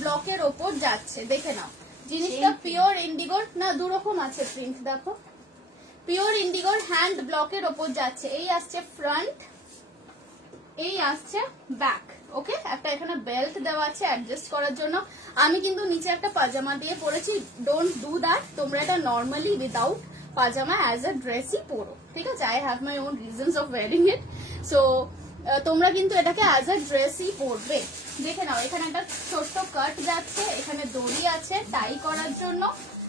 ব্লকের ওপর যাচ্ছে, দেখে নাও জিনিসটা পিওর ইন্ডিগোর না, দু রকম আছে প্রিন্ট দেখো, পিওর ইন্ডিগোর হ্যান্ড ব্লকের ওপর যাচ্ছে। এই আসছে ফ্রন্ট, এই আসছে ব্যাক। ওকে, একটা এখানে বেল্ট দেওয়া আছে অ্যাডজাস্ট করার জন্য। আমি কিন্তু নিচে একটা পাজামা দিয়ে পরেছি, ডোন্ট ডু দ্যাট। তোমরা এটা normally without pyjama as a ড্রেসই পরো, ঠিক আছে। I have my own reasons of wearing it, so তোমরা কিন্তু এটাকে অ্যাজ আ ড্রেসই পরবে। দেখে নাও এখানে একটা ছোট্ট কাট যাচ্ছে, এখানে দড়ি আছে টাই করার জন্য,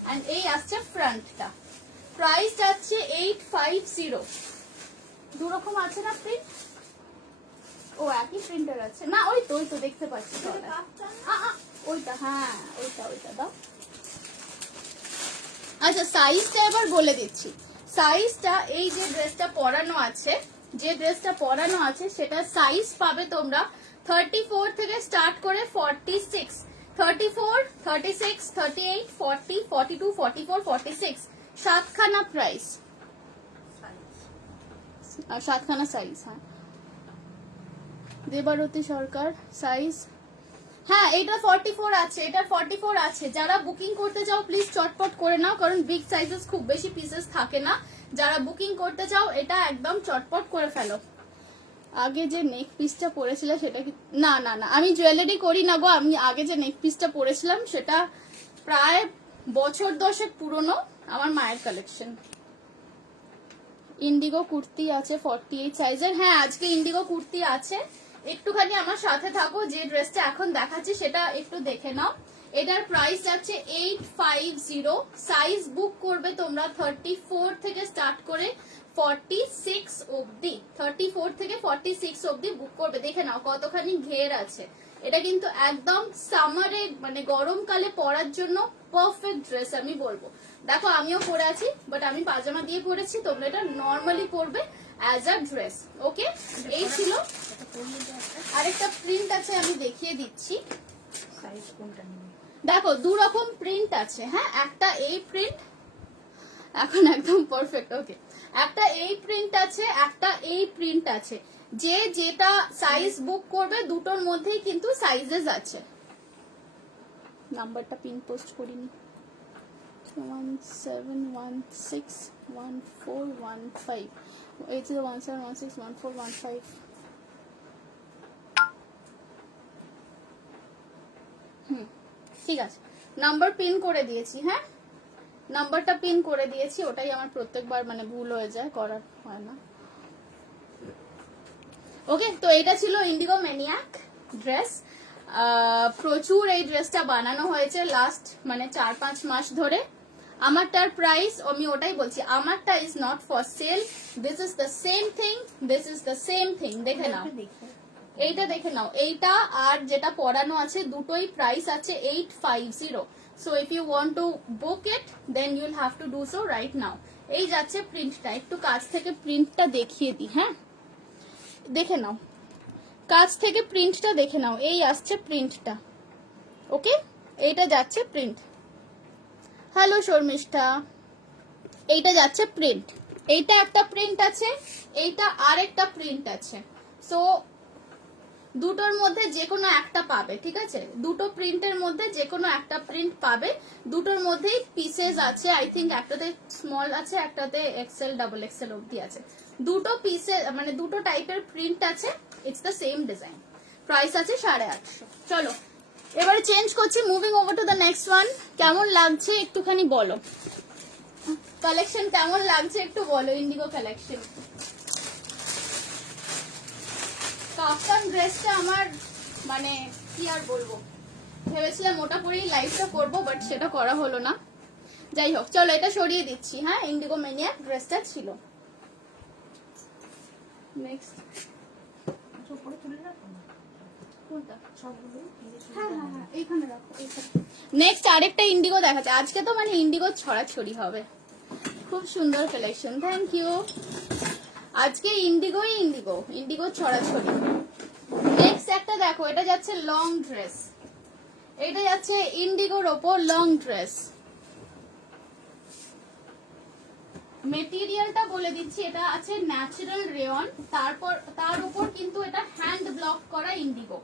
অ্যান্ড এই আসছে ফ্রন্টটা। প্রাইস যাচ্ছে 850। দু রকম আছে না প্রিন্ট, ও একই প্রিন্টার আছে না, ওই তো দেখতে পাচ্ছি ওইটা, হ্যাঁ ওইটা দাও। আচ্ছা সাইজটা এবার বলে দিচ্ছি। সাইজটা এই যে ড্রেসটা পরানো আছে, সেটা সাইজ পাবে তোমরা 34 থেকে স্টার্ট করে 46, 34, 36, 38, 40, 42, 44, 46, 7খানা প্রাইস, 7খানা সাইজ। হ্যাঁ দেবারতী সরকার সাইজ, হ্যাঁ এটা 44 আছে, এটা 44 আছে। যারা বুকিং করতে চাও প্লিজ চটপট করে নাও, কারণ বিগ সাইজেস খুব বেশি পিসেস থাকে না। যারা বুকিং করতে চাও এটা একদম চটপট করে ফেলো। আগে যে নেক পিসটা পরেছিলাম সেটা কি, না না না আমি জুয়েলারি করি না গো, আমি আগে যে নেক পিসটা পরেছিলাম সেটা প্রায় বছর 10 পুরনো, আমার মায়ের কালেকশন। ইন্ডিগো কুর্তি আছে 48 সাইজের, হ্যাঁ আজকে ইন্ডিগো কুর্তি আছে। একটুখানি আমার সাথে থাকো, যে ড্রেসটা এখন দেখাচ্ছি সেটা একটু দেখে নাও। এটার প্রাইস যাচ্ছে 850। সাইজ বুক করবে তোমরা 34 থেকে স্টার্ট করে 46 অবধি, 34 থেকে 46 অবধি বুক করবে। দেখে নাও কতখানি ঘের আছে। এটা কিন্তু একদম সামারে মানে গরমকালে পরার জন্য পারফেক্ট ড্রেস আমি বলবো। দেখো আমিও পরে আছি, বাট আমি পাজামা দিয়ে পরেছি, তোমরা এটা নর্মালি পরবে অ্যাজ আ ড্রেস। ওকে, এই ছিল। আরেকটা প্রিন্ট আছে আমি দেখিয়ে দিচ্ছি, দেখো দু রকম প্রিন্ট আছে। হ্যাঁ একটা এই প্রিন্ট, এখন একদম পারফেক্ট। ওকে, একটা এই প্রিন্ট আছে, একটা এই প্রিন্ট আছে। যে যেটা সাইজ বুক করবে দুটোর মধ্যেই কিন্তু সাইজেস আছে। নাম্বারটা পিন পোস্ট করিনি, 17161415, 8017161415। ঠিক আছে, নাম্বার পিন করে দিয়েছি। হ্যাঁ নাম্বারটা পিন করে দিয়েছি, ওটাই আমার প্রত্যেকবার মানে ভুল হয়ে যায়, করার হয় না। ওকে, তো এটা ছিল ইন্ডিগো ম্যানিয়াক ড্রেস। প্রচুর এই ড্রেসটা বানানো হয়েছে লাস্ট মানে 4-5 মাস ধরে। আমারটার প্রাইস আমি ওটাই বলছি, আমারটা is not for sale, this is the same thing, this is the same thing. দেখে নাও এইটা, দেখে নাও এইটা আর যেটা পরানো আছে দুটোই প্রাইস আছে 850। So if you want to book it then you will have to do so right now. এই যাচ্ছে প্রিন্টটা, একটু কাছ থেকে প্রিন্টটা দেখিয়ে দিই। হ্যাঁ দেখে নাও, কাছ থেকে প্রিন্টটা দেখে নাও, এই আসছে প্রিন্টটা। ওকে, এইটা যাচ্ছে প্রিন্ট। হ্যালো শর্মিষ্ঠা, এইটা যাচ্ছে প্রিন্ট, এইটা একটা প্রিন্ট আছে, এইটা আর একটা প্রিন্ট আছে। সো দুটোর মধ্যে যে কোনো একটা পাবে, ঠিক আছে। দুটো প্রিন্টের মধ্যে যে কোনো একটা প্রিন্ট পাবে। দুটোর মধ্যেই পিসেস আছে, আই থিঙ্ক একটাতে স্মল আছে, একটাতে এক্সেল ডাবল এক্সেল অবধি আছে। দুটো পিসে মানে দুটো টাইপের প্রিন্ট আছে, it's the same design. Price আছে 850। চলো এবারে চেঞ্জ করছি, moving over to the next one. কেমন লাগছে একটুখানি বলো, কালেকশন কেমন লাগছে একটু বলো, ইন্ডিগো কালেকশন। কাফতান ড্রেসটা আমার মানে কি আর বলবো, ভেবেছিলাম ওটা পরেই লাইভটা করবো, বাট সেটা করা হলো না। যাই হোক চলো এটা সরিয়ে দিচ্ছি। হ্যাঁ ইন্ডিগো ম্যানিয়াক ড্রেসটা ছিল। নেক্সট নেক্সট আরেকটা ইন্ডিগো দেখাচ্ছে। আজকে তো মানে ইন্ডিগো ছড়াছড়ি হবে, খুব সুন্দর কালেকশন, থ্যাংক ইউ। আজকে ইন্ডিগো ইন্ডিগো ছড়াছড়ি। নেক্সট একটা দেখো, এটা যাচ্ছে লং ড্রেস, এটা যাচ্ছে ইন্ডিগোর ওপর লং ড্রেস। মেটেরিয়ালটা বলে দিচ্ছি, এটা আছে ন্যাচারাল রেয়ন, তারপর তার উপর কিন্তু এটা হ্যান্ড ব্লক করা ইন্ডিগো।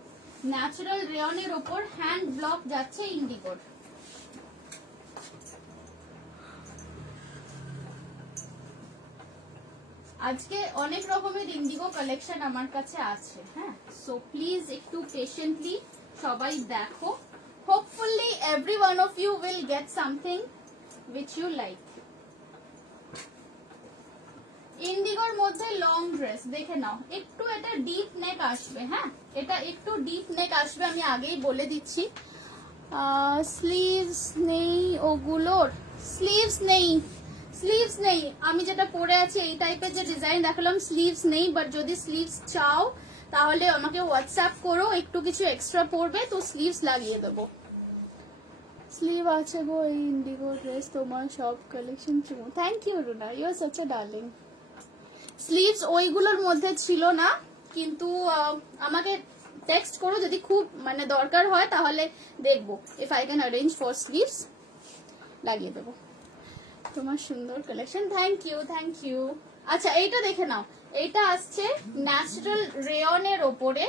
ন্যাচারাল রেয়নের ওপর হ্যান্ড ব্লক যাচ্ছে ইন্ডিগোর। আজকে অনেক রকমের ইন্ডিগো কালেকশন আমার কাছে আছে, হ্যাঁ, সো প্লিজ একটু পেশেন্টলি সবাই দেখো। Hopefully every one of you will get something which you like. ইন্ডিগোর মধ্যে লং ড্রেস দেখে নাও, একটু এটা ডিপ নেক আসবে, হ্যাঁ, এটা একটু ডিপ নেক আসবে, আমি আগেই বলে দিচ্ছি। স্লিভস নেই, ওগুলোর স্লিভস নেই, স্লিভস নেই। আমি যেটা পরে আছি এই টাইপের যে ডিজাইন দেখালাম, স্লিভস নেই, বাট যদি স্লিভস চাও তাহলে আমাকে হোয়াটসঅ্যাপ করো, একটু কিছু এক্সট্রা পড়বে তো স্লিভস লাগিয়ে দেবো। স্লিভ আছে গো এই ইন্ডিগো ড্রেস, তোমার সব কালেকশন ছিল। Thank you Runa, you are such a darling. Sleeves ওইগুলোর মধ্যে ছিল না, কিন্তু আমাকে টেক্সট করো যদি খুব মানে দরকার হয়, তাহলে দেখবো if I can arrange for sleeves, লাগিয়ে দেবো। তোমার সুন্দর collection, thank you thank you. আচ্ছা এইটা দেখে নাও, এইটা আসছে ন্যাচারাল রেয়নের ওপরে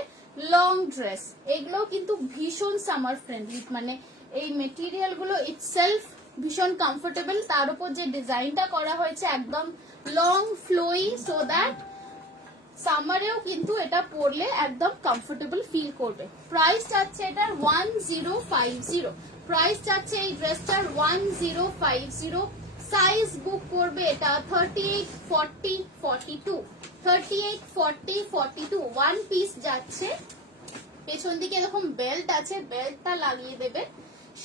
লং ড্রেস। এগুলো কিন্তু ভীষণ সামার ফ্রেন্ডলি, মানে এই মেটেরিয়াল গুলো ইটসেলফ ভীষণ কমফোর্টেবল, তার উপর যে ডিজাইনটা করা হয়েছে একদম লং ফ্লোই, সো দ্যাট সামারেও কিন্তু এটা পরলে একদম কমফোর্টেবল ফিল করবে। প্রাইস চাচ্ছে এটার 1050, প্রাইস চাচ্ছে এই ড্রেসটার 1050। সাইজ বুক করবে এটা 38, 40, 42, 38, 40, 42, ওয়ান পিস যাচ্ছে। পেছন দিকে এরকম বেল্ট আছে, বেল্টটা লাগিয়ে দেবে।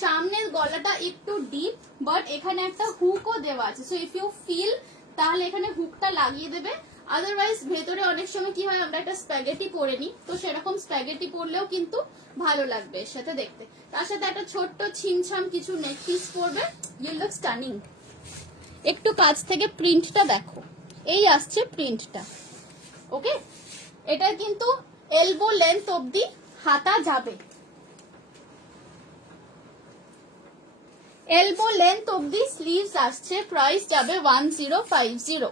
সামনের গলাটা একটু ডিপ, বাট এখানে একটা হুকও দেওয়া আছে, সো ইফ ইউ ফিল তাহলে এখানে হুকটা লাগিয়ে দেবে। আদারওয়াইজ ভেতরে অনেক সময় কি হয়, আমরা একটা স্প্যাগেটি পরে নিই, তো সেরকম স্প্যাগেটি পরলেও কিন্তু ভালো লাগবে এর সাথে দেখতে। তার সাথে একটা ছোট্ট ছিমছাম কিছু নেক পিস পরবে, ইউ লুক স্টানিং। একটু কাছ থেকে প্রিন্টটা দেখো, এই আসছে প্রিন্টটা, ওকে। এটা কিন্তু এলবো লেন্থ অবধি হাতা যাবে, এলবো লেন্থ অবধি স্লিভস আসছে। প্রাইস যাবে 1050।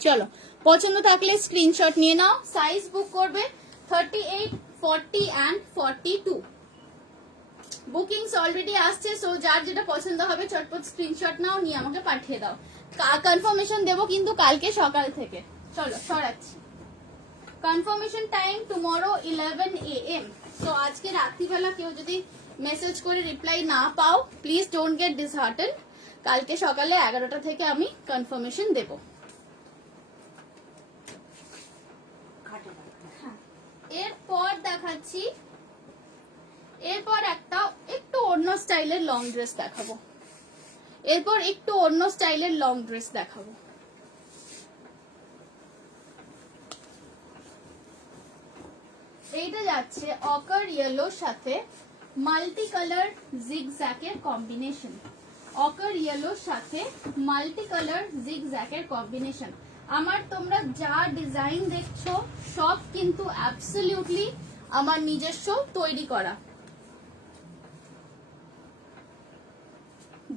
চলো, পছন্দ থাকলে স্ক্রিনশট নিয়ে নাও, সাইজ বুক করবে 38, 40 and 42। বুকিংস অলরেডি আসছে, সো যার যেটা পছন্দ হবে চটপট স্ক্রিনশট নাও, নিয়ে আমাকে পাঠিয়ে দাও। কনফার্মেশন দেবো কিন্তু কালকে সকাল থেকে। চলো সরাচ্ছি, confirmation time tomorrow 11 AM। So আজকে রাত্রিবেলা কেউ যদি মেসেজ করে রিপ্লাই না পাও, প্লিজ ডোন্ট গেট ডিসহার্টেন্ড, কালকে সকালে 11টা থেকে আমি কনফার্মেশন দেব। এরপর দেখাচ্ছি, এরপর একটা একটু অন্য স্টাইলের লং ড্রেস দেখাবো, এরপর একটু অন্য স্টাইলের লং ড্রেস দেখাবো। এইটা যাচ্ছে অকার ইয়েলোর সাথে মাল্টি কালার জিগজ্যাকের কম্বিনেশন, অকার ইয়েলোর সাথে মাল্টি কালার জিগজ্যাকের কম্বিনেশন। আমার তোমরা যা ডিজাইন দেখছো সব কিন্তু অ্যাবসলিউটলি আমার নিজস্ব তৈরি করা,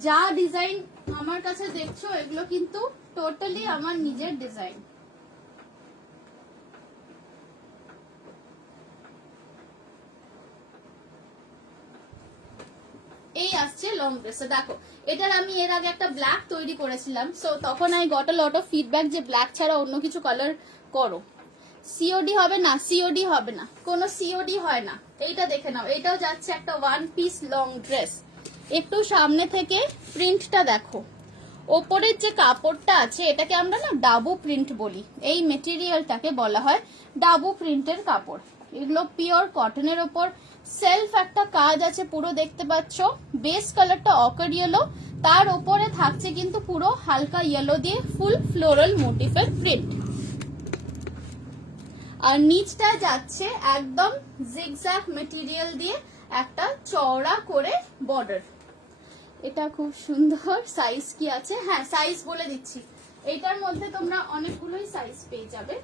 যা ডিজাইন আমার কাছে দেখছো এগুলো কিন্তু টোটালি আমার নিজের ডিজাইন। এই আসছে লং ড্রেস, দেখো এটার আমি এর আগে একটা ব্ল্যাক তৈরি করেছিলাম, সো তখন I got a lot of feedback যে ব্ল্যাক ছাড়া অন্য কিছু কালার করো। সিওডি হবে না, সিওডি হবে না, কোনো সিওডি হয় না। এইটা দেখে নাও, এটাও যাচ্ছে একটা ওয়ান পিস লং ড্রেস। একটু সামনে থেকে প্রিন্টটা দেখো, ওপরের যে কাপড়টা আছে এটাকে আমরা না ডাবু প্রিন্ট বলি, এই মেটেরিয়ালটাকে বলা হয় ডাবু প্রিন্টের কাপড়। এগুলো পিওর কটনের ওপর সেলফ একটা কাজ আছে পুরো, দেখতে পাচ্ছ। বেস কালারটা অকার ইয়েলো, তার ওপরে থাকছে কিন্তু পুরো হালকা ইয়েলো দিয়ে ফুল ফ্লোরাল মোটিফের প্রিন্ট, আর নিচটা যাচ্ছে একদম জিগজ্যাগ মেটেরিয়াল দিয়ে একটা চওড়া করে বর্ডার। এটা খুব সুন্দর। সাইজ কি আছে, হ্যাঁ সাইজ বলে দিচ্ছি, এটার মধ্যে তোমরা অনেকগুলোই সাইজ পেয়ে যাবে।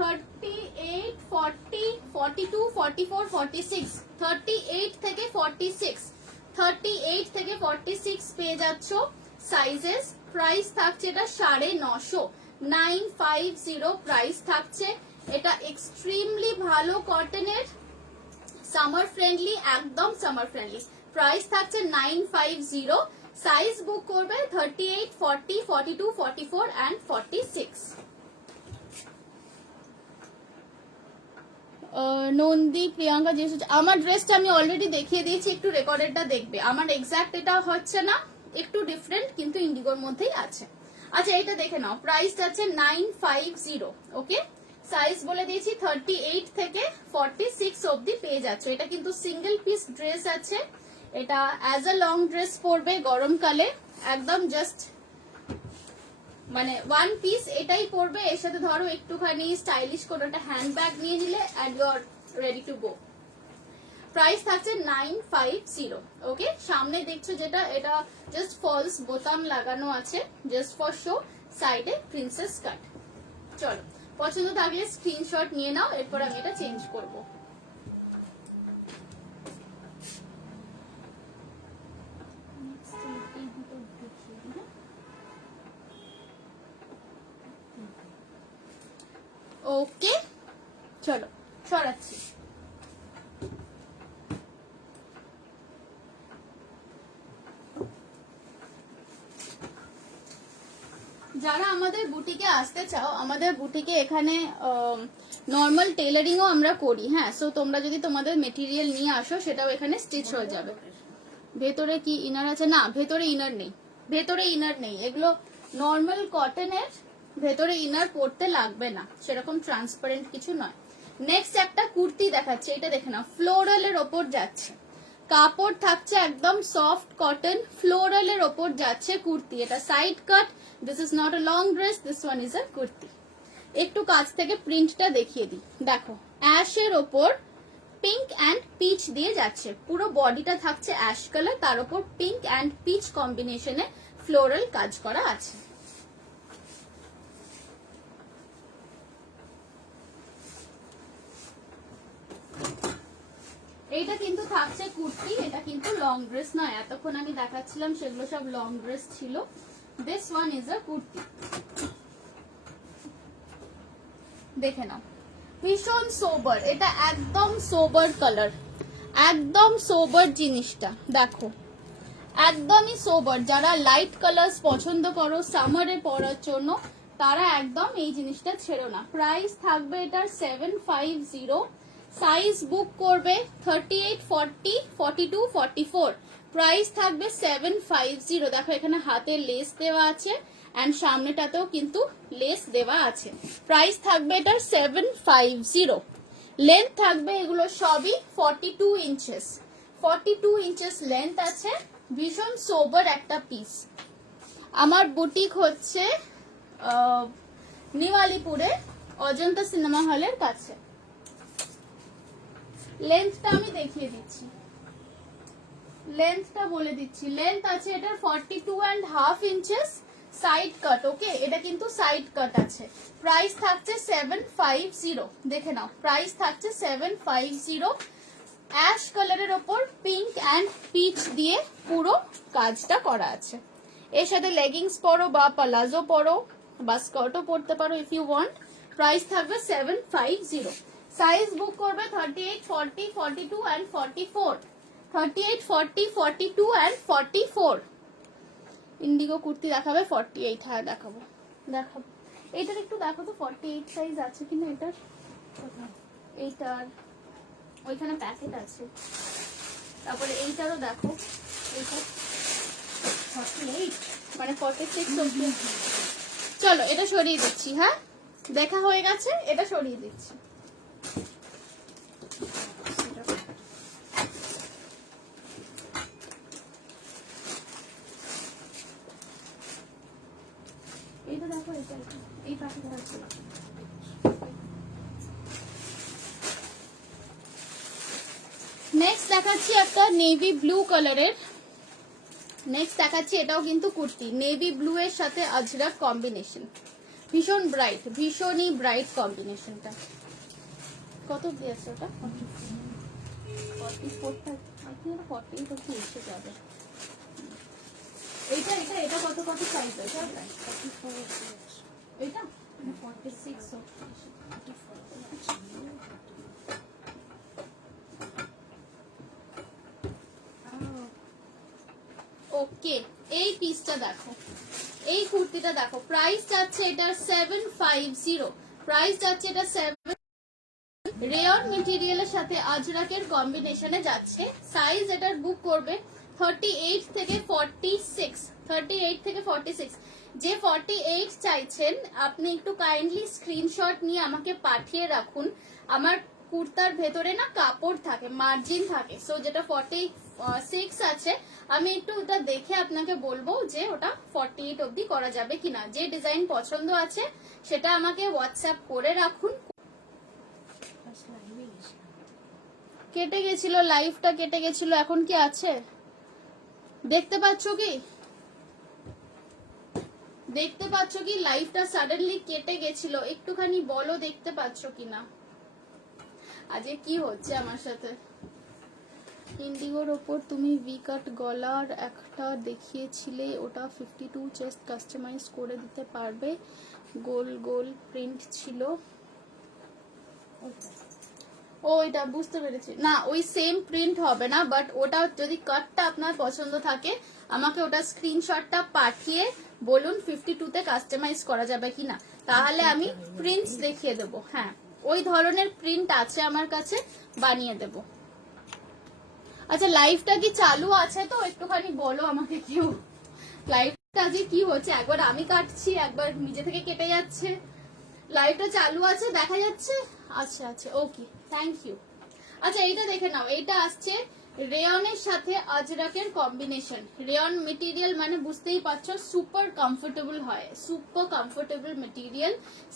38, 40, 42, 44, 46, 38 থেকে 46, 38 থেকে 46 পেয়ে যাচ্ছ সাইজেস। প্রাইস থাকছে এটা 950, 950 প্রাইস থাকছে। এটা এক্সট্রিমলি ভালো কটনের, সামার ফ্রেন্ডলি, একদম সামার ফ্রেন্ডলি। প্রাইস থাকছে 950। সাইজ বুক করবে 38, 40, 42, 44 and 46। নন্দী প্রিয়াঙ্কা যে আমার ড্রেসটা আমি অলরেডি দেখিয়ে দিয়েছি, একটু রেকর্ডেডটা দেখবে। আমার এক্সাক্ট এটা হচ্ছে না, একটু ডিফারেন্ট, কিন্তু ইন্ডিগোর মধ্যেই আছে। আচ্ছা এটা দেখে নাও, প্রাইসটা আছে 950। ওকে, সাইজ বলে দিয়েছি 38 থেকে 46 অবধি পেয়ে যাচ্ছে। এটা কিন্তু সিঙ্গেল পিস ড্রেস আছে, এটা অ্যাজ আ লং ড্রেস পরবে গরমকালে, একদম জাস্ট মানে ওয়ান পিস এটাই পরবে। এর সাথে ধরো একটুখানি স্টাইলিশ কোনো একটা হ্যান্ডব্যাগ নিয়ে নিলে and you are ready to go. Price থাকছে 950। ওকে, সামনে দেখছো যেটা, এটা জাস্ট ফলস বোতাম লাগানো আছে জাস্ট ফর শো, সাইডে প্রিন্সেস কাট। চলো, পছন্দ থাকলে স্ক্রিনশট নিয়ে নাও, এরপর আমি এটা চেঞ্জ করব। ওকে চলো সরাচ্ছি। যারা আমাদের বুটিকে আসতে চাও, আমাদের বুটিকে এখানে নর্মাল টেলারিংও আমরা করি। হ্যাঁ, সো তোমরা যদি তোমাদের মেটেরিয়াল নিয়ে আসো সেটাও এখানে স্টিচ হয়ে যাবে। ভেতরে কি ইনার আছে? না, ভেতরে ইনার নেই, ভেতরে ইনার নেই। এগুলো নর্মাল কটনের, ভেতরে ইনার পড়তে লাগবে না, সেরকম ট্রান্সপারেন্ট কিছু নয়। নেক্সট একটা কুর্তি দেখাচ্ছে, এটা দেখে নাও, ফ্লোরালের ওপর যাচ্ছে, কাপড় থাকছে একদম সফট কটন, ফ্লোরালের ওপর যাচ্ছে কুর্তি। এটা side cut, this is not a long dress, this one is a kurti. একটু কাছ থেকে প্রিন্টটা দেখিয়ে দিই, দেখো অ্যাশের ওপর পিঙ্ক অ্যান্ড পিচ দিয়ে যাচ্ছে, পুরো বডিটা থাকছে অ্যাশ কালার, তার উপর পিঙ্ক অ্যান্ড পিচ কম্বিনেশনে ফ্লোরাল কাজ করা আছে। এইটা কিন্তু থাকছে কুর্তি, এটা কিন্তু লং ড্রেস নয়। এতক্ষণ আমি দেখাচ্ছিলাম সেগুলো সব লং ড্রেস ছিল। This one is a kurti, দেখে নাও, ভীষণ সোবার, এটা একদম সোবার কালার, একদম সোবার জিনিসটা দেখো, একদমই সোবার। যারা লাইট কালার পছন্দ করো সামারে পরার জন্য, তারা একদম এই জিনিসটা ছেড়ো না। প্রাইস থাকবে এটার 750। সাইজ বুক করবে 38, 40, 42, 44। প্রাইস থাকবে 750। দেখো এখানে হাতে লেস দেওয়া আছে এন্ড সামনেটাতেও কিন্তু লেস দেওয়া আছে। প্রাইস থাকবে এটার 750। লেন্থ থাকবে এগুলো সবই 42 ইঞ্চেস, 42 ইঞ্চেস লেন্থ আছে। ভীষণ সোবার একটা পিস। আমার বুটিক হচ্ছে নিওয়ালিপুরে, অজন্তা সিনেমা হলের কাছে। লেন্থটা আমি দেখিয়ে দিচ্ছি, লেন্থটা বলে দিচ্ছি। লেন্থ আছে এটার 42.5 ইঞ্চেস, সাইড কাট। ওকে, এটা কিন্তু সাইড কাট আছে। প্রাইস থাকছে 750, দেখে নাও, প্রাইস থাকছে 750। অ্যাশ কালারের ওপর পিঙ্ক অ্যান্ড পিচ দিয়ে পুরো কাজটা করা আছে। এর সাথে লেগিংস পরো বা পালাজো পরো বা স্কার্টও পরতে পারো ইফ ইউ ওয়ান্ট। প্রাইস থাকবে 750। সাইজ বুক করবে 38, 40, 42 and 44। 38, 40, 42 and 44। ইন্ডিগো কুর্তি দেখাবে 48। হ্যাঁ দেখাবো, দেখাবো। এইটার একটু দেখো তো 48 সাইজ আছে কিনা এটার। এইটার ওইখানে প্যাকেট আছে। তারপরে এইটারও দেখো, এইটা 48 মানে 46 অবধি। চলো এটা সরিয়ে দিচ্ছি। হ্যাঁ, দেখা হয়ে গেছে, এটা সরিয়ে দিচ্ছি। এইটা দেখো, এটা এই প্যাকেট আছে। নেক্সট দেখাচ্ছি একটা নেভি ব্লু কালারের। নেক্সট দেখাচ্ছি, এটাও কিন্তু কুর্তি, নেভি ব্লু এর সাথে আজরাক কম্বিনেশন, ভীষণ ব্রাইট, ভীষণই ব্রাইট কম্বিনেশনটা। কত দিয়েছে ওটা? 44 এসে যাবে। এটা এটা এটা কত কত সাইজ আছে এটা? ওকে, এই পিসটা দেখো, এই কুর্তিটা দেখো, প্রাইস যাচ্ছে এটার 750, প্রাইস যাচ্ছে এটা 7। রেয়ন মেটেরিয়ালের সাথে আজরাকের কম্বিনেশনে যাচ্ছে। সাইজ এটার বুক করবে 38 থেকে 46, 38 থেকে 46। যে 48 চাইছেন আপনি একটু কাইন্ডলি স্ক্রিনশট নিয়ে আমাকে পাঠিয়ে রাখুন। আমার কুর্তার ভেতরে না কাপড় থাকে, মার্জিন থাকে, সো যেটা 46 আছে আমি একটু ওটা দেখে আপনাকে বলবো যে ওটা 48 অবধি করা যাবে কিনা। যে ডিজাইন পছন্দ আছে সেটা আমাকে হোয়াটসঅ্যাপ করে রাখুন। কেটে গেছিল, লাইভটা কেটে গেছিল, এখন কি আছে দেখতে পাচ্ছ কি? দেখতে পাচ্ছ কি লাইভটা সাডেনলি কেটে গেছিল? একটুখানি বলো দেখতে পাচ্ছ কিনা। আজকে কি হচ্ছে আমার সাথে? ইন্ডিগোর ওপর তুমি ভি কাট গলার একটা দেখিয়েছিলে, ওটা 52 চেস্ট কাস্টমাইজ করে দিতে পারবে? গোল গোল প্রিন্ট ছিল। ও এটা বুঝতে পেরেছি, না ওই সেম প্রিন্ট হবে না, বাট ওটা যদি কাটটা আপনার পছন্দ থাকে আমাকে ওটা স্ক্রিনশটটা পাঠিয়ে বলুন 52তে কাস্টমাইজ করা যাবে কিনা, তাহলে আমি প্রিন্টস দেখিয়ে দেব। হ্যাঁ ওই ধরনের প্রিন্ট আছে আমার কাছে, বানিয়ে দেব। আচ্ছা লাইভটা কি চালু আছে? তো একটুখানি বলো আমাকে কেউ, লাইভটা আজকে কি হচ্ছে? একবার আমি কাটছি, একবার নিজে থেকে কেটে যাচ্ছে। লাইভটা চালু আছে, দেখা যাচ্ছে? আচ্ছা আচ্ছা, ওকে, থ্যাংক ইউ। আচ্ছা এইটা দেখে নাও, এইটা আসছে রেয়নের সাথে আজরাকের কম্বিনেশন। রেয়ন মেটেরিয়াল মানে বুঝতেই পারছো সুপার কমফোর্টেবল হয়, সুপার কমফোর্টেবল মেটেরিয়াল।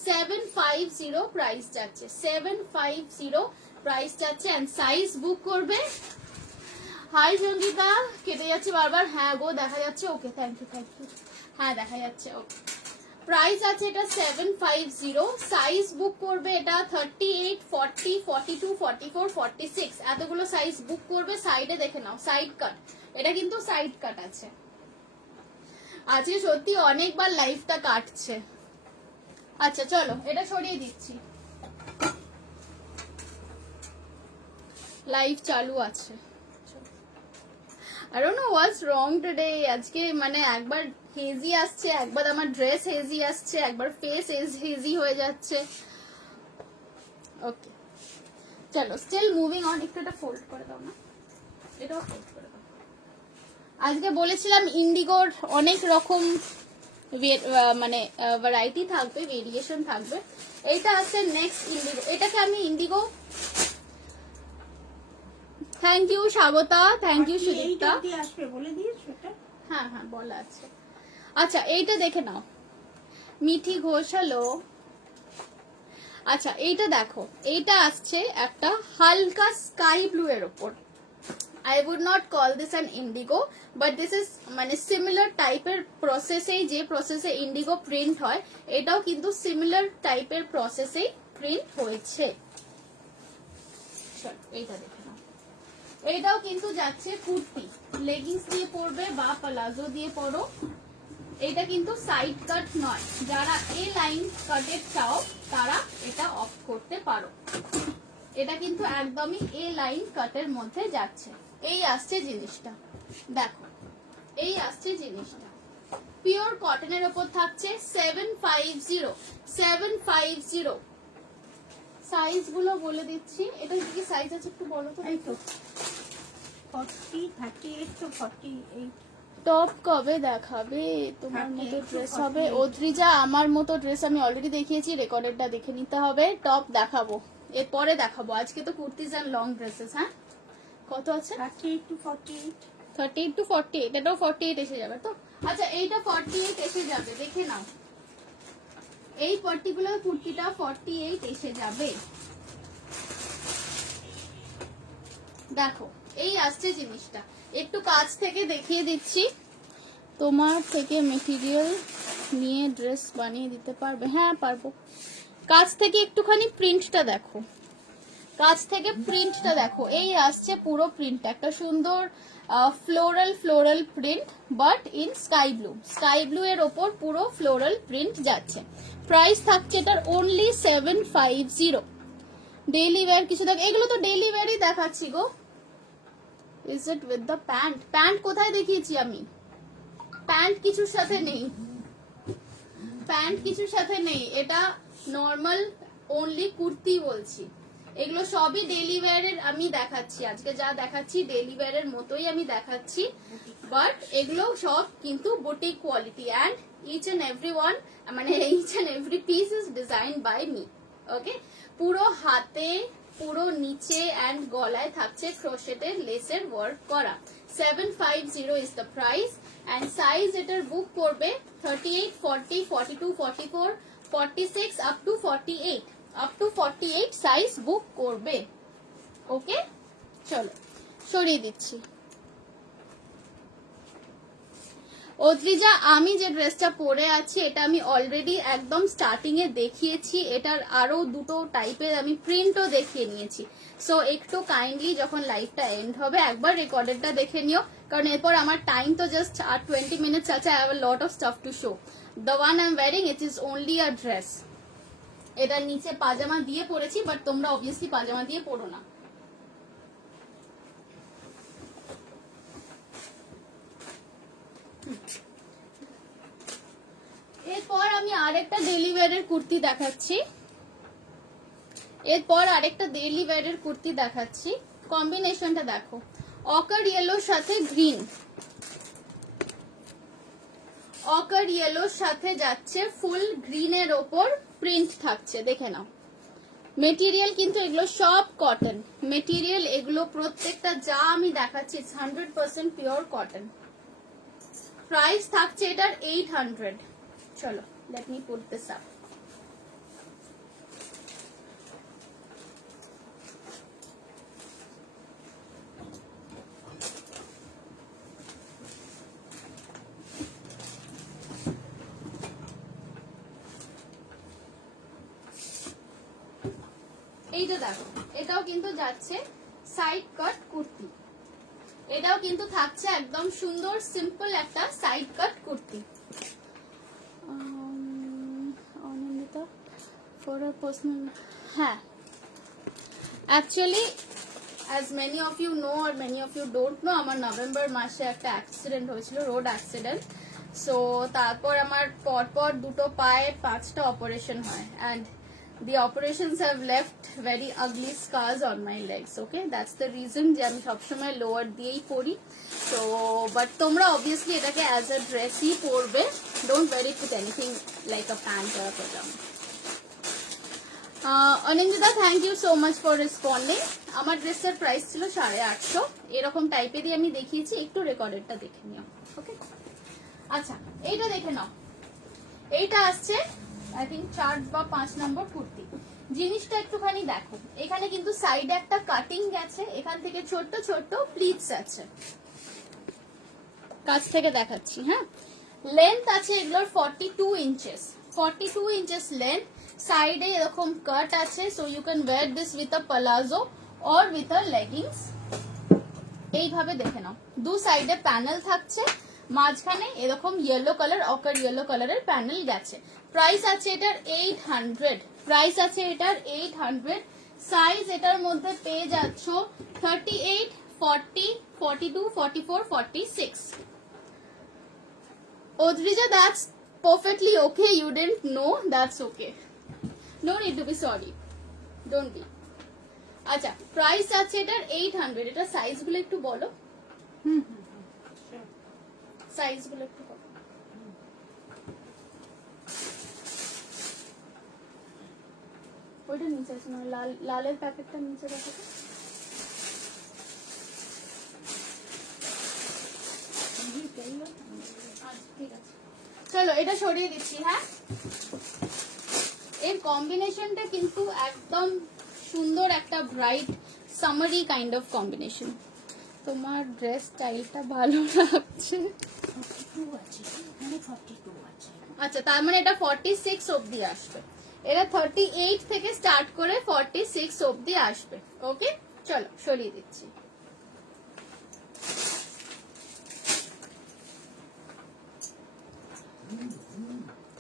750 প্রাইস যাচ্ছে, 750 প্রাইস যাচ্ছে। এন্ড সাইজ বুক করবে। হাই সঙ্গীতা, কেটে যাচ্ছে বারবার। হ্যাঁ গো দেখা যাচ্ছে, okay thank you thank you. হ্যাঁ দেখা যাচ্ছে, ওকে। প্রাইস আছে এটা 750, সাইজ বুক করবে এটা 38, 40, 42, 44, 46, এতগুলো সাইজ বুক করবে। সাইডে দেখে নাও সাইড কাট, এটা কিন্তু সাইড কাট আছে। আজকে সত্যি অনেকবার লাইফটা কাটছে। আচ্ছা চলো এটা সরিয়ে দিচ্ছি, লাইভ চালু আছে। I don't know what's wrong today. আজকে মানে একবার হেজি আসছে, একবার আমার ড্রেস হেজি আসছে, একবার ফেস হেজি হয়ে যাচ্ছে। ওকে চলো স্টিল মুভিং অন। একটু এটা ফোল্ড করে দাও না, এটাও ফোল্ড করে দাও। আজকে বলেছিলাম ইন্ডিগোর অনেক রকম মানে ভ্যারাইটি থাকবে, ভেরিয়েশন থাকবে। এইটা আছে নেক্সট ইন্ডিগো, এটাকে আমি indigo. Thank you Swagata, thank you Sudipta. হ্যাঁ হ্যাঁ বলা আছে। আচ্ছা এইটা দেখে নাও, মিঠি ঘোষ হ্যালো। আচ্ছা এইটা দেখো, এইটা আসছে একটা হালকা স্কাই ব্লু এর ওপর। I would not call this an indigo, but this is মানে সিমিলার টাইপের প্রসেসে, যে প্রসেসে ইন্ডিগো প্রিন্ট হয় এটাও কিন্তু সিমিলার টাইপের প্রসেসে প্রিন্ট হয়েছে। এইটা দেখে নাও, এটাও কিন্তু যাচ্ছে কুর্তি, লেগিংস দিয়ে পরবে বা প্লাজো দিয়ে পরো। এটা কিন্তু সাইড কাট নয়, যারা এ লাইন কাটের চাও তারা এটা অফ করতে পারো। এটা কিন্তু একদমই এ লাইন কাটের মধ্যে যাচ্ছে। এই আসছে জিনিসটা, দেখো এই আসছে জিনিসটা, পিওর কটনের ওপর থাকছে। 750, 750। সাইজ গুলো বলে দিচ্ছি, এটা কি সাইজ আছে একটু বলো তো। এই তো 40, 38 to 48। টপ কবে দেখাবে? তোমার মতো ড্রেস হবে অদ্রিজা? আমার মতো ড্রেস আমি অলরেডি দেখিয়েছি, রেকর্ডেরটা দেখে নিতে হবে। টপ দেখাবো এরপরে দেখাবো, আজকে তো কুর্তিজ এন্ড লং ড্রেসেস। হ্যাঁ কত আছে? 38 to 48। 38 to 48, এটাও 48 এসে যাবে তো। আচ্ছা এইটা 48 এসে যাবে, দেখে নাও এই পার্টিকুলার কুর্তিটা 48 এসে যাবে। দেখো এই আসছে জিনিসটা, একটু কাছ থেকে দেখিয়ে দিচ্ছি। তোমার থেকে মেটেরিয়াল নিয়ে ড্রেস বানিয়ে দিতে পারবে? হ্যাঁ পারবো। কাছ থেকে একটুখানি প্রিন্টটা দেখো, কাছ থেকে প্রিন্টটা দেখো, এই আসছে পুরো প্রিন্ট, একটা সুন্দর floral print, but in sky blue এর ওপর পুরো ফ্লোরাল প্রিন্ট যাচ্ছে। প্রাইস থাকছে এটার অনলি 750। ডেইলি ওয়্যার কিছু দেখ, এগুলো তো ডেইলি ওয়্যারই দেখাচ্ছি গো। Is it with the pant? Pant কোথায় দেখিয়েছি আমি? প্যান্ট কিছুর সাথে নেই, প্যান্ট কিছুর সাথে নেই, এটা নর্মাল অনলি কুর্তি বলছি। এগুলো সবই ডেইলি ওয়্যারের আমি দেখাচ্ছি, আজকে যা দেখাচ্ছি ডেইলি ওয়্যারের মতোই আমি দেখাচ্ছি, বাট এগুলো সব কিন্তু boutique quality, and each and every one, মানে each and every piece is design by me. Okay, পুরো হাতে, পুরো নিচে অ্যান্ড গলায় থাকছে ক্রোশেটের লেসের ওয়ার্ক করা। 750 is the price, and size এটার বুক করবে 38, 40, 42, 44, 46 up to 48, up to 48 size book করবে। ওকে, চলো সরিয়ে দিচ্ছি। অদ্রিজা, আমি যে ড্রেসটা পরে আছি এটা আমি অলরেডি একদম স্টার্টিং এ দেখিয়েছি, এটার আরো দুটো টাইপের আমি প্রিন্টও দেখিয়ে নিয়েছি। সো একটু কাইন্ডলি যখন লাইভটা এন্ড হবে একবার রেকর্ডেডটা দেখে নিও, কারণ এরপর আমার টাইম তো জাস্ট আর 20 মিনিটস আছে। I have a lot of stuff to show. The one I am wearing it is only a dress. এটা নিচে পাজামা দিয়ে পরেছি, বাট তোমরা অবভিয়াসলি পাজামা দিয়ে পরো না। এরপর আমি আরেকটা ডেইলি ওয়্যারের কুর্তি দেখাচ্ছি, কম্বিনেশনটা দেখো, অকার ইয়েলোর সাথে গ্রিন, অকার ইয়েলোর সাথে যাচ্ছে ফুল গ্রিনের ওপর প্রিন্ট থাকছে, দেখে নাও। মেটেরিয়াল কিন্তু এগুলো সব কটন মেটেরিয়াল, এগুলো প্রত্যেকটা যা আমি দেখাচ্ছি 100% পিওর কটন। প্রাইস থাকছে এটার 800। চলো, let me put this up. এইটা দেখো, এটাও কিন্তু যাচ্ছে সাইড কাট কুর্তি, এটাও কিন্তু থাকছে একদম সুন্দর সিম্পল একটা side cut kurti. For a personal, হ্যাঁ, actually as many of you know or many of you don't know, আমার নভেম্বর মাসে একটা অ্যাক্সিডেন্ট হয়েছিল, রোড অ্যাক্সিডেন্ট। সো তারপর আমার পরপর দুটো পায়ে 5টা অপারেশন হয়, and the operations have left very ugly scars on my legs. Okay, that's the reason যে আমি সবসময় লোয়ার দিয়েই পরি। তো বাট তোমরা অবভিয়াসলি এটাকে অ্যাজ আ ড্রেসই পরবে, don't wear it with anything like a pant or a pajama. Anindita, thank you so much for responding. আমার ড্রেসের প্রাইস ছিল 850, এরকম টাইপেরই আমি দেখিয়েছি, একটু রেকর্ডেডটা দেখে নিও। ওকে, আচ্ছা এইটা দেখে নাও, এইটা আসছে আই থিঙ্ক 4 বা 5 নম্বর কুর্তি। জিনিসটা একটুখানি দেখো, এখানে কিন্তু সাইডে একটা কাটিং গেছে, এখান থেকে ছোট্ট ছোট্ট প্লিটস আছে, কাছ থেকে দেখাচ্ছি। হ্যাঁ, লেন্থ আছে এগুলোর 42 ইঞ্চেস, 42 ইঞ্চেস লেন্থ। সাইডে এরকম কাট আছে, so you can wear this with a palazzo or with a leggings. এইভাবে দেখে নাও, দু সাইডে প্যানেল থাকছে, মাঝখানে এরকম ইয়েলো কালার, অকার ইয়েলো কালারের প্যানেল গেছে। প্রাইস আছে এটার 800, প্রাইস আছে এটার 800। সাইজ এটার মধ্যে পেয়ে যাচ্ছ 38, 40, 42, 44, 46। Odrija, that's perfectly okay. You didn't know, that's okay. No need to be sorry. Don't be. আচ্ছা, প্রাইস আছে এটার 800। এটা সাইজগুলো একটু বলো, সাইজগুলো একটু বলো। ওইটা নিচে আছে না, লালের প্যাকেটটা নিচে রাখো। ঠিক আছে, চলো এটা সরিয়ে দিচ্ছি। হ্যাঁ, এর কম্বিনেশনটা কিন্তু একদম সুন্দর, একটা bright summary kind of combination. তোমার ড্রেস স্টাইলটা ভালো লাগছে। আচ্ছা, তার মানে এটা 46 অবধি আসবে। এটা 38 থেকে স্টার্ট করে 46 অবধি আসবে। ওকে, চলো সরিয়ে দিচ্ছি।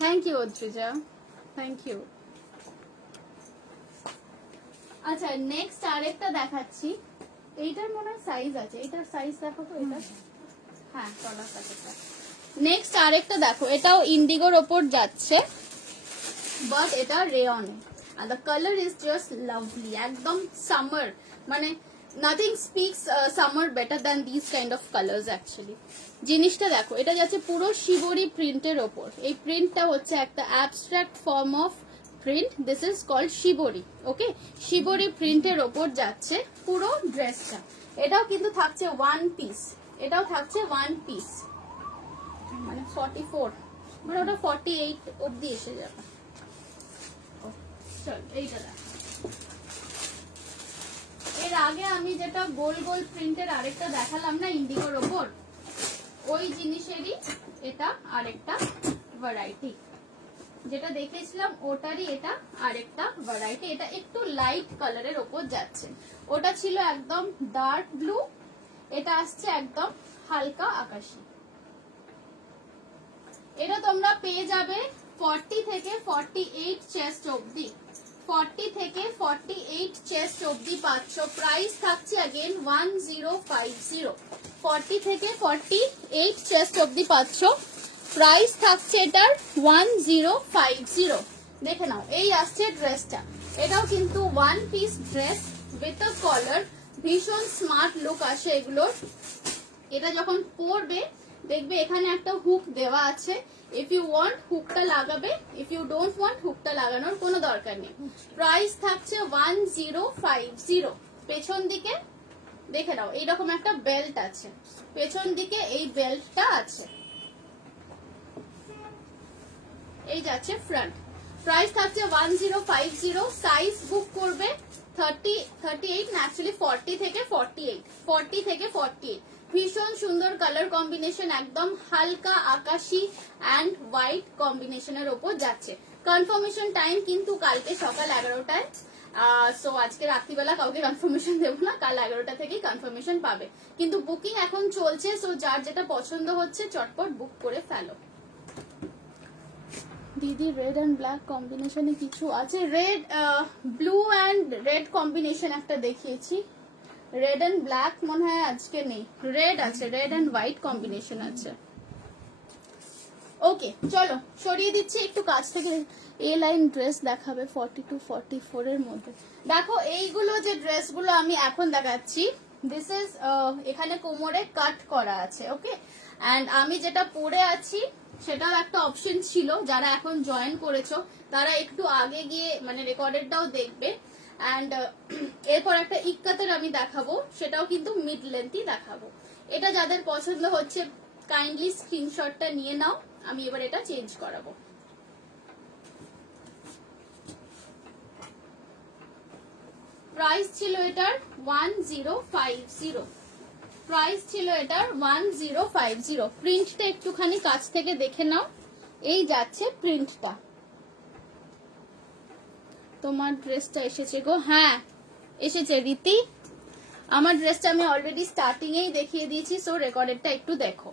Thank you Adrija, thank you. আচ্ছা নেক্সট আরেকটা দেখাচ্ছি, এইটার মনে হয় সাইজ আছে, এটার সাইজ দেখো তো, এটা হ্যাঁ তলার প্যাকেটটা। নেক্সট আরেকটা দেখো, এটাও ইন্ডিগোর ওপর যাচ্ছে, বাট এটা রেয়নে, আর the colour is just lovely, একদম সামার, মানে nothing speaks summer better than this kind of colours actually. জিনিসটা দেখো, এটা যাচ্ছে পুরো শিবরি প্রিন্টের ওপর, এই প্রিন্টটা হচ্ছে একটা abstract form of print, this is called shibori. Okay, shibori প্রিন্টের ওপর যাচ্ছে পুরো ড্রেসটা। এটাও কিন্তু থাকছে ওয়ান পিস, এটাও থাকছে ওয়ান পিস, মানে 44, মানে ওটা 48 অবধি এসে যাবে। চল এইটা দেখ, এর আগে আমি যেটা গোল গোল প্রিন্টের আরেকটা দেখালাম না ইন্ডিগোর ওপর, ওই জিনিসেরই এটা আরেকটা ভ্যারাইটি, যেটা দেখেছিলাম ওটারই এটা আরেকটা ভ্যারাইটি। এটা একটু লাইট কালারের ওপর যাচ্ছে, ওটা ছিল একদম ডার্ক ব্লু, এটা আসছে একদম হালকা আকাশি। এটা তোমরা পেয়ে যাবে 40 থেকে 48 চেস্ট অবধি, 40 থেকে 48 চেস্ট অবধি পাচ্ছ। প্রাইস থাকছে अगेन 1050, 40 থেকে 48 চেস্ট অবধি পাচ্ছ, প্রাইস থাকছে এটার 1050। দেখে নাও, এই আসছে ড্রেসটা, এটাও কিন্তু one piece dress with a collar, ভীষণ স্মার্ট লুক আসে এগুলোর। এটা যখন পরবে দেখবে এখানে একটা হুক দেওয়া আছে, ইফ ইউ ওয়ান্ট হুকটা লাগাবে, ইফ ইউ ডোন্ট ওয়ান্ট হুকটা লাগানোর কোনো দরকার নেই। প্রাইস থাকছে 1050। পেছন দিকে দেখে নাও, এইরকম একটা বেল্ট আছে, পেছন দিকে এই বেল্টটা আছে, এই যাচ্ছে ফ্রন্ট। প্রাইস থাকছে 1050। সাইজ বুক করবে 38 না, অ্যাকচুয়ালি 40 থেকে 48, 40 থেকে 48। ভীষণ সুন্দর কালার কম্বিনেশন, একদম হালকা আকাশি অ্যান্ড হোয়াইট কম্বিনেশনের ওপর যাচ্ছে। কনফার্মেশন টাইম কিন্তু কালকে সকাল 11টায়, সো আজকে রাত্রিবেলা কাউকে কনফার্মেশন দেবো না, কাল 11টা থেকেই কনফার্মেশন পাবে, কিন্তু বুকিং এখন চলছে, সো যার যেটা পছন্দ হচ্ছে চটপট বুক করে ফেলো। দিদি রেড অ্যান্ড ব্ল্যাক কম্বিনেশনে কিছু আছে? Red blue and red combination একটা দেখিয়েছি, রেড অ্যান্ড ব্ল্যাক মনে হয় আজকে নেই, রেড আছে, রেড অ্যান্ড হোয়াইট কম্বিনেশন আছে। ওকে চলো সরিয়ে দিচ্ছি একটু কাছ থেকে। এ লাইন ড্রেস দেখাবে 40 to 44 এর মধ্যে। দেখো এইগুলো যে ড্রেসগুলো আমি এখন দেখাচ্ছি, দিস ইজ এখানে কোমরে কাট করা আছে, ওকে, অ্যান্ড আমি যেটা পরে আছি সেটাও একটা অপশন ছিল, যারা এখন জয়েন করেছো তারা একটু আগে গিয়ে মানে রেকর্ডেডটাও দেখবে। অ্যান্ড এরপর একটা ইক্কাতের আমি দেখাবো, সেটাও কিন্তু মিড লেন্থই দেখাবো। এটা যাদের পছন্দ হচ্ছে কাইন্ডলি স্ক্রিনশটটা নিয়ে নাও, আমি এবার এটা চেঞ্জ করাবো। প্রাইস ছিল এটার 1050, প্রাইস ছিল এটার 1050। প্রিন্টটা একটুখানি কাছ থেকে দেখে নাও, এই যাচ্ছে প্রিন্টটা। তোমার ড্রেসটা এসেছে গো, হ্যাঁ এসেছে রীতি, আমার ড্রেসটা আমি অলরেডি স্টার্টিং এই দেখিয়ে দিয়েছি, সো রেকর্ডেডটা একটু দেখো।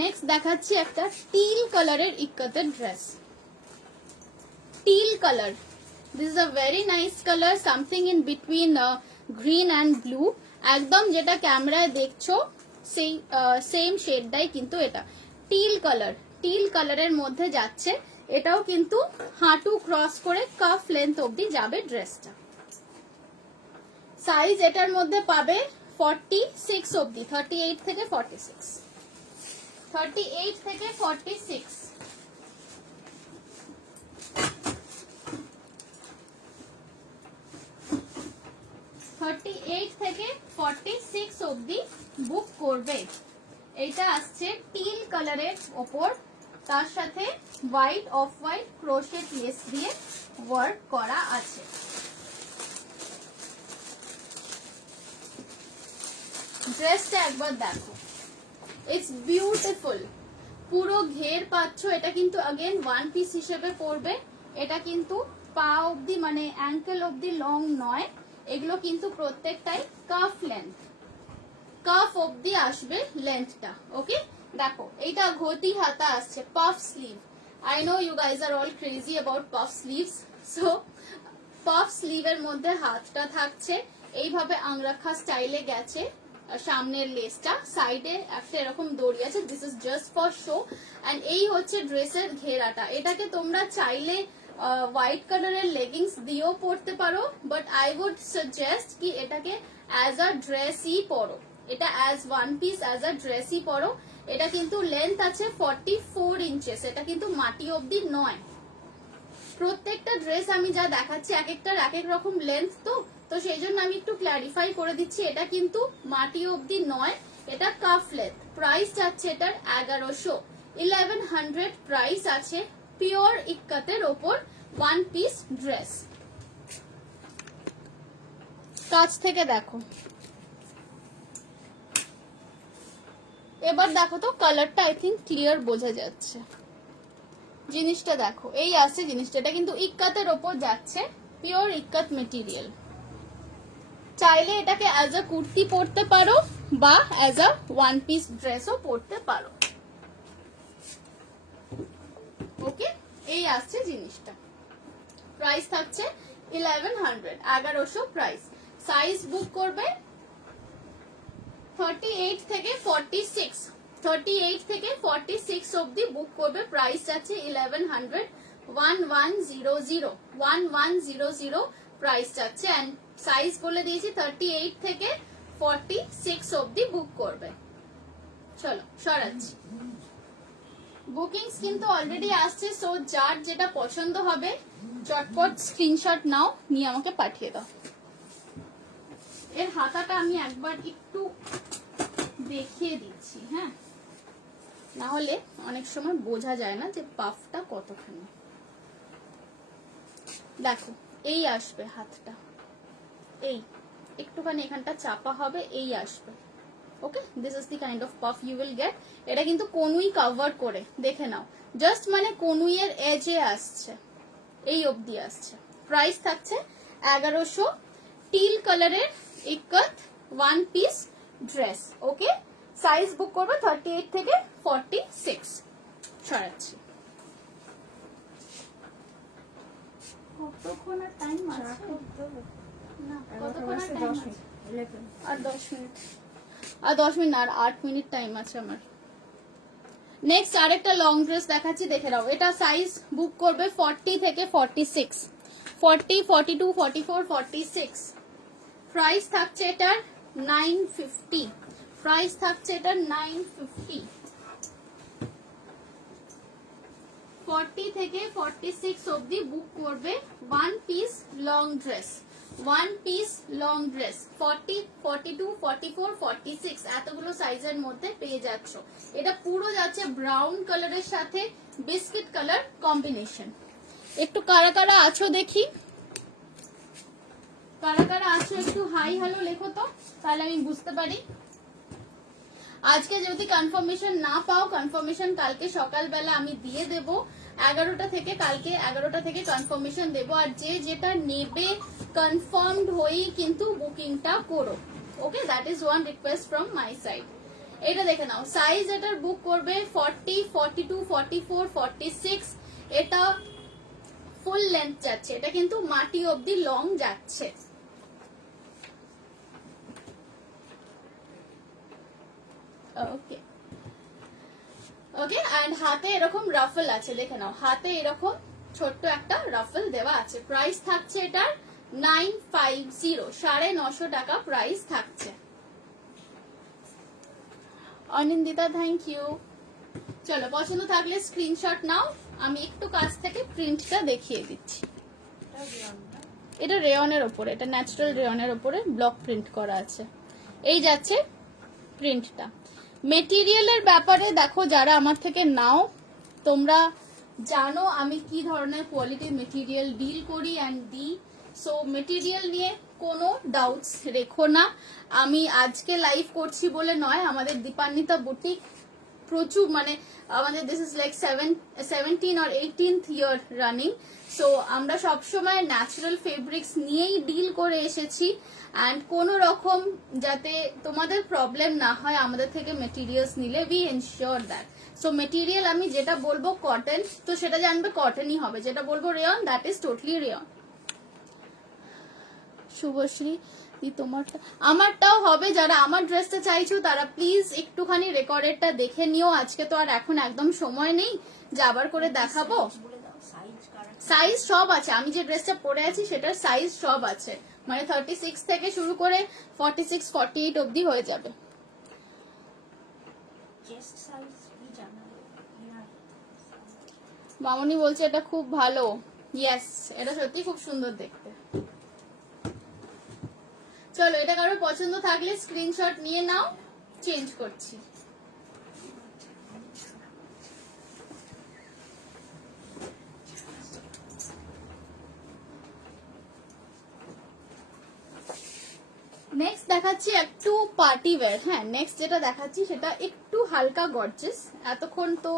নেক্সট দেখাচ্ছি একটা টিল কালারের ইক্কাতের ড্রেস, teal colour, this is a very nice colour, something in between green and blue, একদম যেটা ক্যামেরায় দেখছো সেই সেম শেডটাই কিন্তু এটা টিল কালার, টিল কালারের মধ্যে যাচ্ছে। এটাও কিন্তু হাঁটু ক্রস করে কাফ লেন্থ অবধি যাবে ড্রেসটা। সাইজ এটার মধ্যে পাবে 46 অবধি, 38 থেকে 46, 38 থেকে 46। থেকে 46 অবধি বুক করবে। এটা আসছে টিল কালারের ওপর, তার সাথে white off white crochet less দিয়ে ওয়ার্ক করা আছে। ড্রেসটা একবার দেখো, ইটস বিউটিফুল, পুরো ঘের পাচ্ছ। এটা কিন্তু अगेन ওয়ান পিস হিসেবে পড়বে। এটা কিন্তু পা অবধি মানে অ্যাঙ্কেল অবধি লং নয়, এগুলো কিন্তু প্রত্যেকটাই কাফ লেন্থ, কাফ অবধি আসবে লেন্থটা। ওকে, দেখো এইটা ঘটি হাতা আসছে, puff sleeve. I know you guys are all crazy about puff sleeves. So puff স্লিভের মধ্যে হাতটা থাকছে এইভাবে আংরাখা স্টাইলে গেছে, সামনের লেসটা, সাইডে একটা এরকম দড়ি আছে, this is just for show. And এই হচ্ছে ড্রেসের ঘেরাটা। এটাকে তোমরা চাইলে হোয়াইট কালারের লেগিংস দিয়েও পরতে পারো, বাট আই উড সাজেস্ট কি এটাকে অ্যাজ আ ড্রেসই পরো, এটা as one piece as a ড্রেসই পরো। এটা কিন্তু লেন্থ আছে 44 ইঞ্চেস, এটা কিন্তু মাটি অবধি নয়। প্রত্যেকটা ড্রেস আমি যা দেখাচ্ছি এক একটার এক এক রকম লেন্থ, তো সেই জন্য আমি একটু ক্ল্যারিফাই করে দিচ্ছি, এটা কিন্তু মাটি অবধি নয়, এটা কাফ লেন্থ। প্রাইস যাচ্ছে এটার 1100 প্রাইস আছে, পিওর ইক্কাতের ওপর ওয়ান পিস ড্রেস। কাছ থেকে দেখো, এবার দেখো তো কালারটা আই থিঙ্ক ক্লিয়ার বোঝা যাচ্ছে। জিনিসটা দেখো, এই আসছে জিনিসটা, এটা কিন্তু ইক্কাতের ওপর যাচ্ছে, পিওর ইক্কাত মেটেরিয়াল। চাইলে এটাকে অ্যাজ আ কুর্তি পরতে পারো বা অ্যাজ আ ওয়ান পিস ড্রেসও পরতে পারো। ওকে, এই আসছে জিনিসটা। প্রাইস থাকছে 1100 প্রাইস। সাইজ বুক করবে 38 থেকে 46, 38 থেকে 46 অবধি বুক করবে। প্রাইস যাচ্ছে 1100, 1100 প্রাইস যাচ্ছে। এন্ড সাইজ বলে দিয়েছি 38 থেকে 46 অবধি বুক করবে। চলো সরাচ্ছি। বুকিংস কিন্তু অলরেডি আসছে, সো যার যেটা পছন্দ হবে চটপট স্ক্রিনশট নাও, নিয়ে আমাকে পাঠিয়ে দাও। এর হাতাটা আমি একবার একটু দেখিয়ে দিচ্ছি, হ্যাঁ, না হলে অনেক সময় বোঝা যায় না যে পাফটা কতখানি। দেখো এই আসবে হাতটা, এই একটুখানি এখানটা চাপা হবে, এই আসবে। Okay, this is the kind of puff you will get. এটা কিন্তু কনুই কভার করে, দেখে নাও, জাস্ট মানে কনুইয়ের এজে আসছে, এই অবধি আসছে। প্রাইস থাকছে 1100, টিল কালারের ইক্কত ওয়ান পিস ড্রেস। ওকে, সাইজ বুক করবে 38 থেকে 46। সরাচ্ছি। কতক্ষণ আর টাইম আছে? না, কতক্ষণ আর টাইম আছে? আর 10 মিনিট, আর 10 মিনিট না, আর 8 মিনিট টাইম আছে আমার। নেক্সট আরেকটা লং ড্রেস দেখাচ্ছি, দেখে নাও। এটা সাইজ বুক করবে 40 থেকে 46, 40, 42, 44, 46। প্রাইস থাকছে এটার 950, প্রাইস থাকছে এটার 950। 40 থেকে 46 অবধি বুক করবে one piece long dress, one piece long dress 40, 42, 44, 46 এতগুলো সাইজের মধ্যে পেয়ে যাচ্ছ। এটা পুরো যাচ্ছে ব্রাউন কালারের সাথে বিস্কিট কালার কম্বিনেশন। একটু কারা কারা আছো দেখি, কারা কারা আছো একটু হাই হ্যালো লেখো তো, তাহলে আমি বুঝতে পারি। আজকে যদি কনফার্মেশন না পাও, কনফার্মেশন কালকে সকালবেলা আমি দিয়ে দেব 11টা থেকে, কালকে 11টা থেকে কনফার্মেশন দেব। আর যে যেটা নেবে কনফার্মড হয়েই কিন্তু বুকিংটা করো। Okay, that is one request from my side. এটা দেখে নাও, সাইজ এটার বুক করবে 40, 42, 44, 46। এটা ফুল লেন্থ যাচ্ছে, এটা কিন্তু মাটি অবধি লং যাচ্ছে। ওকে ওকে, এন্ড হাতে এরকম রাফল আছে, দেখে নাও, হাতে এরকম ছোট্ট একটা রাফল দেওয়া আছে। প্রাইস থাকছে এটার 950, 950 টাকা প্রাইস থাকছে। Anindita thank you. চলো, পছন্দ থাকলে স্ক্রিনশট নাও, আমি একটু কাছ থেকে প্রিন্টটা দেখিয়ে দিচ্ছি। এটা রেয়নের ওপরে, এটা ন্যাচারাল রেয়নের ওপরে ব্লক প্রিন্ট করা আছে। এই যাচ্ছে প্রিন্টটা। মেটেরিয়ালের ব্যাপারে দেখো, যারা আমার থেকে নাও তোমরা জানো আমি কি ধরনের কোয়ালিটির মেটেরিয়াল ডিল করি অ্যান্ড দিই। সো মেটেরিয়াল নিয়ে কোনো ডাউটস রেখো না। আমি আজকে লাইভ করছি বলে নয়, আমাদের দীপান্বিতা বুটিক প্রচুর মানে আমাদের this is like 17 or 18th year running. So আমরা সবসময় ন্যাচারাল ফেব্রিক্স নিয়েই ডিল করে এসেছি, অ্যান্ড কোনো রকম যাতে তোমাদের প্রবলেম না হয় আমাদের থেকে মেটেরিয়ালস নিলে, we ensure that. So material আমি যেটা বলবো কটন, তো সেটা জানবে কটনই হবে, যেটা বলবো rayon that is totally rayon. Subhashree তোমারটা আমারটাও হবে, যারা আমার ড্রেসটা চাইছো তারা প্লিজ একটুখানি রেকর্ডেডটা দেখে নিও। আজকে তো আর এখন একদম সময় নেই যে আবার করে দেখাবো। সাইজ সব আছে, আমি যে ড্রেসটা পরে আছি সেটার সাইজ সব আছে, মানে 36 থেকে শুরু করে 46 48 অবধি হয়ে যাবে। মামনি বলছে এটা খুব ভালো, ইয়েস এটা সত্যি খুব সুন্দর দেখতে। চলো এটা কারোর পছন্দ থাকলে স্ক্রিনশট নিয়ে নাও, চেঞ্জ করছি। নেক্সট দেখাচ্ছি একটু পার্টি ওয়্যার। হ্যাঁ, নেক্সট যেটা দেখাচ্ছি সেটা একটু হালকা গর্জিয়াস। এতক্ষণ তো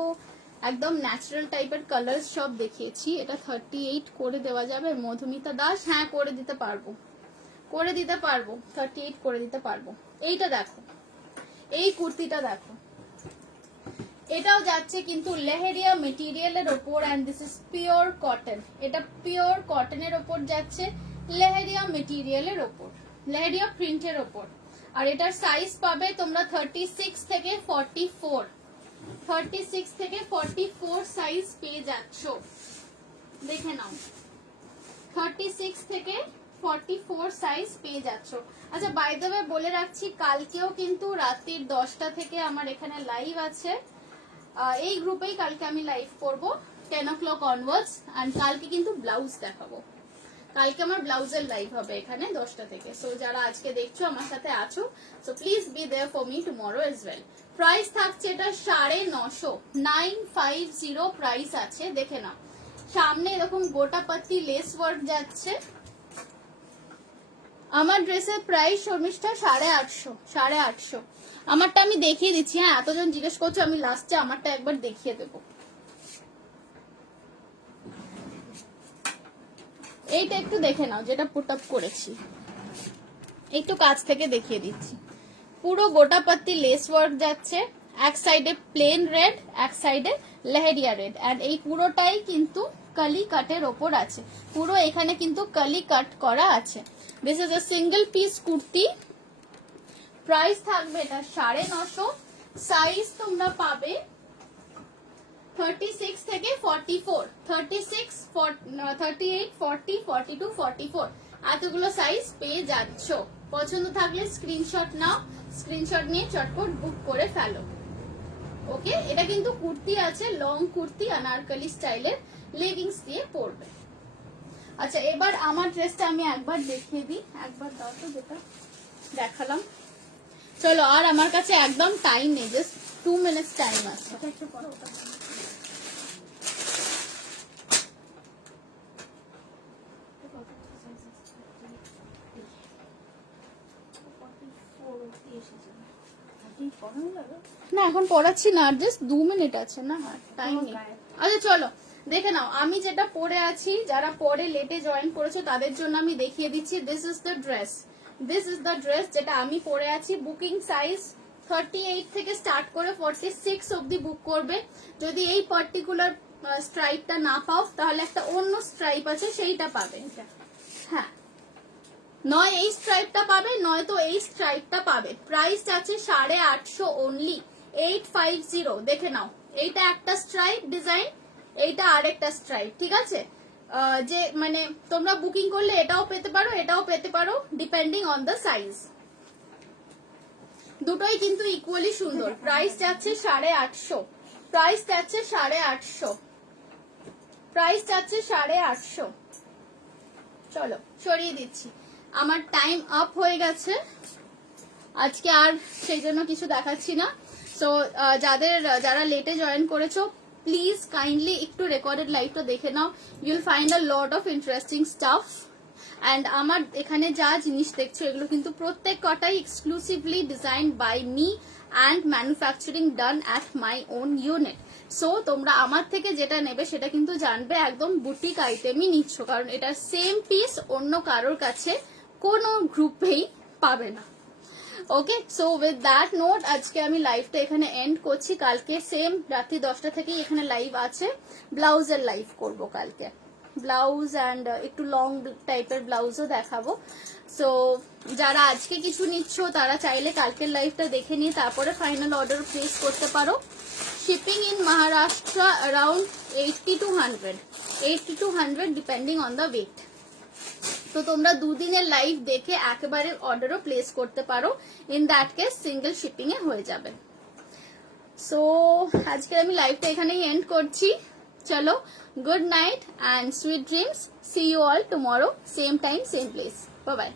একদম ন্যাচারাল টাইপের কালার সব দেখিয়েছি। এটা 38 করে দেওয়া যাবে মধুমিতা দাস? হ্যাঁ করে দিতে পারবো, করে দিতে পারবো, 38 করে দিতে পারবো। এইটা দেখো, এই কুর্তিটা দেখো, এটাও যাচ্ছে কিন্তু লেহেরিয়া মেটেরিয়ালের ওপর, and this is pure cotton. এটা পিওর কটনের ওপর যাচ্ছে, লেহেরিয়া মেটেরিয়ালের ওপর, লেহেরিয়া প্রিন্টের ওপর। আর এটার সাইজ পাবে তোমরা 36 থেকে 44, 36 থেকে 44 সাইজ পেয়ে যাচ্ছ, দেখে নাও। 36 থেকে 44 সাইজ পেয়ে যাচ্ছ। আচ্ছা বাই দ্য ওয়ে বলে রাখছি, কালকেও কিন্তু রাত্রির 10টা থেকে আমার এখানে লাইভ আছে। এই গ্রুপেই কালকে আমি লাইভ করব 10 o'clock onwards, and কালকে কিন্তু ব্লাউজ দেখাবো। কালকে আমার ব্লাউজের লাইভ হবে এখানে 10টা থেকে। সো যারা আজকে দেখছো আমার সাথে আছো, so please be there for me tomorrow as well. Price থাকছে এটা 950, 950 প্রাইস আছে, দেখে নাও। সামনে এরকম গোটা পাত্তি লেস ওয়ার্ক যাচ্ছে। আমার ড্রেসের প্রাইস শর্মিষ্ঠা 850, 850। আমারটা আমি দেখিয়ে দিচ্ছি। হ্যাঁ এতজন জিজ্ঞেস করছো, আমি লাস্টে আমারটা একবার দেখিয়ে দেবো। এইটা একটু দেখে নাও, যেটা পুট আপ করেছি, একটু কাছ থেকে দেখিয়ে দিচ্ছি। পুরো গোটা পাত্তি লেস ওয়ার্ক যাচ্ছে, এক সাইডে প্লেন রেড, এক সাইডে লেহেরিয়া রেড, এন্ড এই পুরোটাই কিন্তু কালি কাটের ওপর আছে। পুরো এখানে কিন্তু কালি কাট করা আছে। This is a single piece kurti. Price থাকবে এটা 950। সাইজ তোমরা পাবে 36 থেকে 44, 36, 38, 40, 42, 44 এতগুলো সাইজ পেয়ে যাচ্ছ। পছন্দ থাকলে স্ক্রিনশট নাও, স্ক্রিনশট নিয়ে চটপট বুক করে ফেলো। ওকে, এটা কিন্তু কুর্তি আছে, লং কুর্তি আনারকলি স্টাইলের, লেগিংস দিয়ে পরবে। আচ্ছা এবার আমার ড্রেসটা আমি একবার দেখিয়ে দিই, একবার দাও তো যেটা দেখালাম। চলো আর আমার কাছে একদম টাইম নেই, জাস্ট 2 মিনিটস টাইম আছে। না এখন পড়াচ্ছি না, জাস্ট 2 মিনিট আছে না, টাইম নেই। আচ্ছা চলো দেখে নাও, আমি যেটা পরে আছি, যারা পরে লেটে জয়েন করেছো তাদের জন্য আমি দেখিয়ে দিচ্ছি। This is the dress, this is the dress যেটা আমি পরে আছি। বুকিং সাইজ 38 থেকে স্টার্ট করে 46 অবধি বুক করবে। যদি এই পার্টিকুলার স্ট্রাইপটা না পাও তাহলে একটা অন্য স্ট্রাইপ আছে সেইটা পাবে। হ্যাঁ, নয় এই স্ট্রাইপটা পাবে, নয় তো এই স্ট্রাইপটা পাবে। প্রাইস আছে 850 অনলি, 850। দেখে নাও, এইটা একটা স্ট্রাইপ ডিজাইন, এইটা আরেকটা স্ট্রাইপ, ঠিক আছে। যে মানে তোমরা বুকিং করলে এটাও পেতে পারো, এটাও পেতে পারো, ডিপেন্ডিং অন দ্য সাইজ। দুটোই কিন্তু ইকুয়ালি সুন্দর। প্রাইস যাচ্ছে 850, প্রাইস যাচ্ছে 850, প্রাইস যাচ্ছে 850। চলো সরিয়ে দিচ্ছি, আমার টাইম আপ হয়ে গেছে আজকে, আর সেই জন্য কিছু দেখাচ্ছি না। সো যারা লেটে জয়েন করেছো প্লিজ কাইন্ডলি একটু রেকর্ডেড লাইভটা দেখে নাও, you'll find a lot of interesting stuff. And আমার এখানে যা জিনিস দেখছো এগুলো কিন্তু প্রত্যেক কটাই exclusively design by me and manufacturing done at my own unit. So তোমরা আমার থেকে যেটা নেবে সেটা কিন্তু জানবে একদম বুটিক আইটেমই নিচ্ছ, কারণ এটা সেম পিস অন্য কারোর কাছে কোনো গ্রুপেই পাবে না। ওকে, সো উইথ দ্যাট নোট আজকে আমি লাইভটা এখানে এন্ড করছি। কালকে সেম রাত্রি 10টা থেকেই এখানে লাইভ আছে, ব্লাউজের লাইভ করব কালকে, ব্লাউজ অ্যান্ড একটু লং টাইপের ব্লাউজও দেখাবো। সো যারা আজকে কিছু নিচ্ছ তারা চাইলে কালকের লাইভটা দেখে নিয়ে তারপরে ফাইনাল অর্ডার প্লেস করতে পারো। Shipping in Maharashtra around 80 to 100 depending on the weight. তো তোমরা দুদিনের লাইভ দেখে একেবারে অর্ডারও প্লেস করতে পারো, in that case single shipping এ হয়ে যাবে। সো আজকে আমি লাইভটা এখানেই এন্ড করছি। চলো, good night and sweet dreams, see you all tomorrow, same time same place, bye by.